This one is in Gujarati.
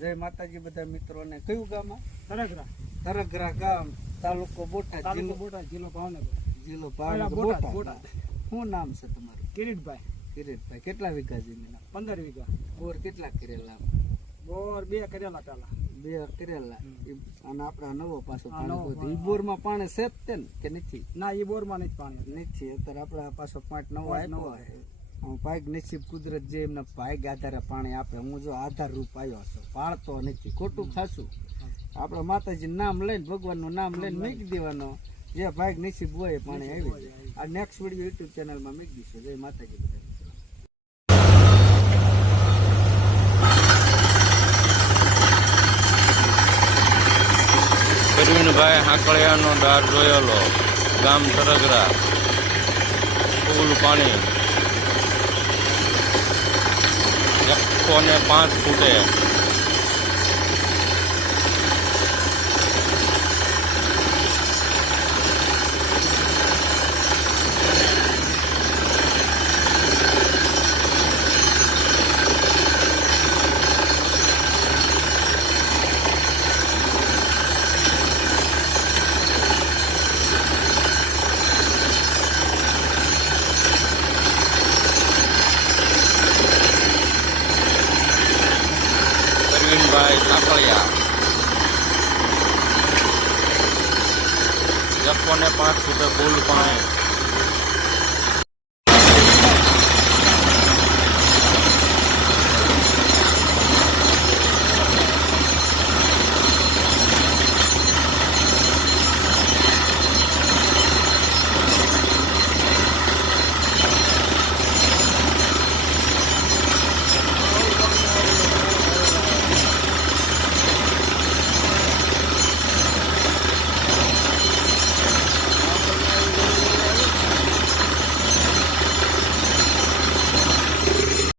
જય માતાજી બધા મિત્રોને. કયું ગામ? તરગરા. તરગરા ગામ, તાલુકો બોટાદ, જિલ્લો ભાવનગર. જિલ્લો ભાવનગર, બોટાદ. શું નામ છે તમારું? કિરીટભાઈ. કિરીટભાઈ. કેટલા વીઘા જમીન? 15 વીઘા. બોર કેટલા કરેલા? બોર 2 કરેલા પેલા. 2 કરેલા. અને આપડા નવો પાછો પાણી બોર માં પાણી છે જ ને કે નથી? ના, એ બોર માં નથી પાણી નથી. અત્યારે આપડા પાછો 5 નવો આવ્યો. ભાગ નસીબ કુદરત જે એમના ભાગ આધારે પાણી આપે. હું જો આધાર રૂપ આવ્યો છું, પાળતો નથી. ખોટું ખાશું. આપડે માતાજી નામ લઈને, ભગવાન નું નામ લઈને મૂકી દેવાનો. જે ભાગ નસીબ હોય પાણી આવી જાય. આ નેક્સ્ટ વિડીયો યુટ્યુબ ચેનલ માં મૂકી દઈશું. જય માતાજી બધા. પરવીનભાઈ હાકળિયાનો ડાર જોયેલો, ગામ તરગરા, ફૂલ પાણી 105 ફૂટે. પરવીનભાઈ કાકડિયા 105 ફૂટે ફૂલ પાણી.